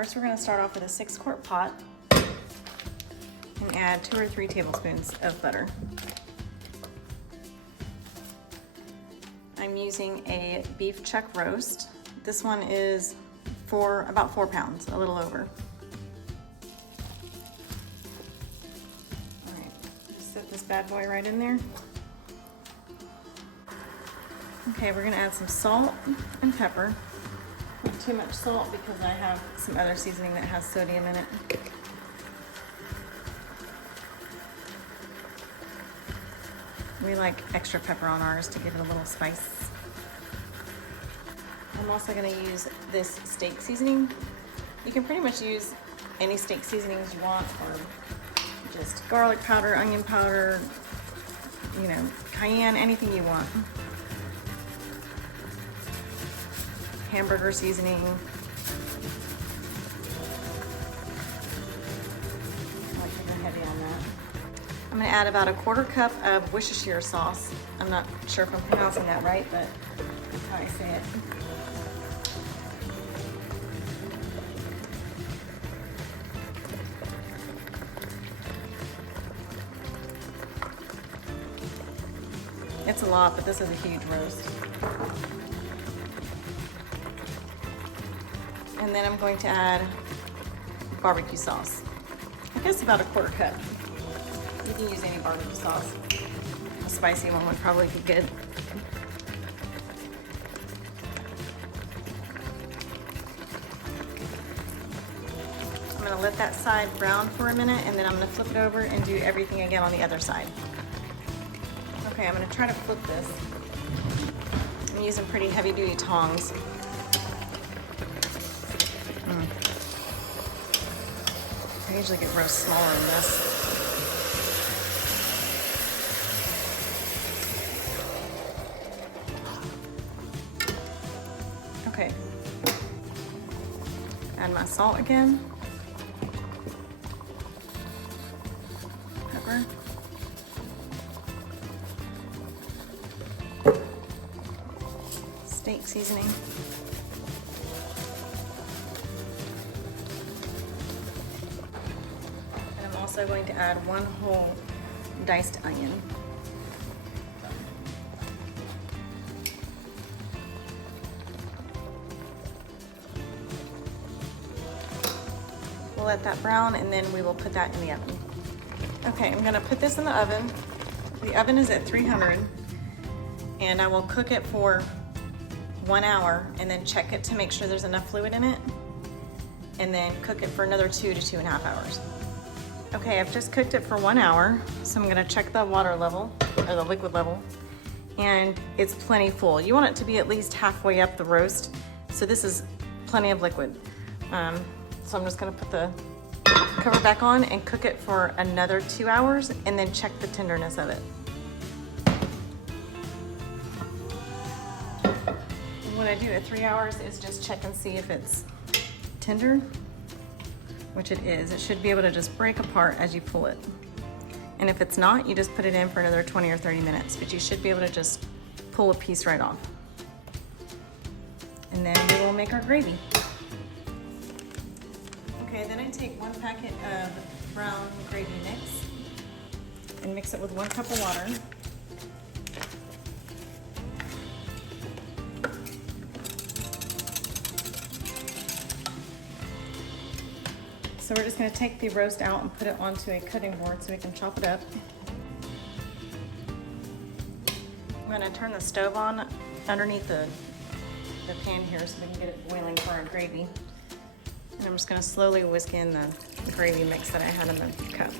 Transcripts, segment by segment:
first we're going to start off with a 6-quart pot and add 2 or 3 tablespoons of butter. I'm using a beef chuck roast. This one is about 4 pounds, a little over. All right, just set this bad boy right in there. Okay, we're gonna add some salt and pepper. Not too much salt because I have some other seasoning that has sodium in it. We like extra pepper on ours to give it a little spice. I'm also gonna use this steak seasoning. You can pretty much use any steak seasonings you want, or just garlic powder, onion powder, you know, cayenne, anything you want. Hamburger seasoning. I like to go heavy on that. I'm gonna add about a 1/4 cup of worcestershire sauce. I'm not sure if I'm pronouncing that right, but that's how I say it. It's a lot, but this is a huge roast. And then I'm going to add barbecue sauce. I guess about a 1/4 cup. You can use any barbecue sauce. A spicy one would probably be good. I'm gonna let that side brown for a minute, and then I'm gonna flip it over and do everything again on the other side. Okay, I'm gonna try to flip this. I'm using pretty heavy duty tongs. I usually get roast smaller than this. Okay. Add my salt again. Pepper. Steak seasoning. Also going to add 1 whole diced onion. We'll let that brown, and then we will put that in the oven. Okay, I'm gonna put this in the oven. The oven is at 300, and I will cook it for 1 hour and then check it to make sure there's enough fluid in it, and then cook it for another 2 to 2.5 hours. Okay, I've just cooked it for 1 hour, so I'm gonna check the water level, or the liquid level, and it's plenty full. You want it to be at least halfway up the roast, so this is plenty of liquid. So I'm just gonna put the cover back on and cook it for another 2 hours, and then check the tenderness of it. And what I do at 3 hours is just check and see if it's tender, which it is. It should be able to just break apart as you pull it. And if it's not, you just put it in for another 20 or 30 minutes, but you should be able to just pull a piece right off. And then we will make our gravy. Okay, then I take 1 packet of brown gravy mix and mix it with 1 cup of water. So we're just gonna take the roast out and put it onto a cutting board so we can chop it up. I'm gonna turn the stove on underneath the pan here so we can get it boiling for our gravy. And I'm just gonna slowly whisk in the gravy mix that I had in the cup.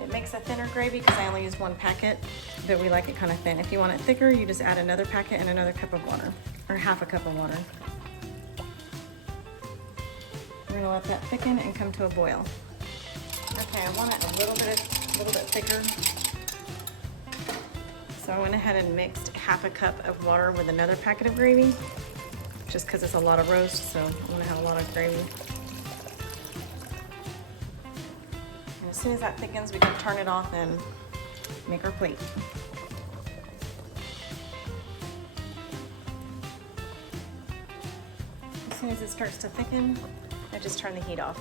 It makes a thinner gravy because I only use 1 packet, but we like it kind of thin. If you want it thicker, you just add another packet and another cup of water, or half a cup of water. We're gonna let that thicken and come to a boil. Okay, I want it a little bit thicker. So I went ahead and mixed half a cup of water with another packet of gravy, just because it's a lot of roast, so I want to have a lot of gravy. I'm gonna soon as that thickens, we can turn it off and make our plate. As soon as it starts to thicken, I just turn the heat off.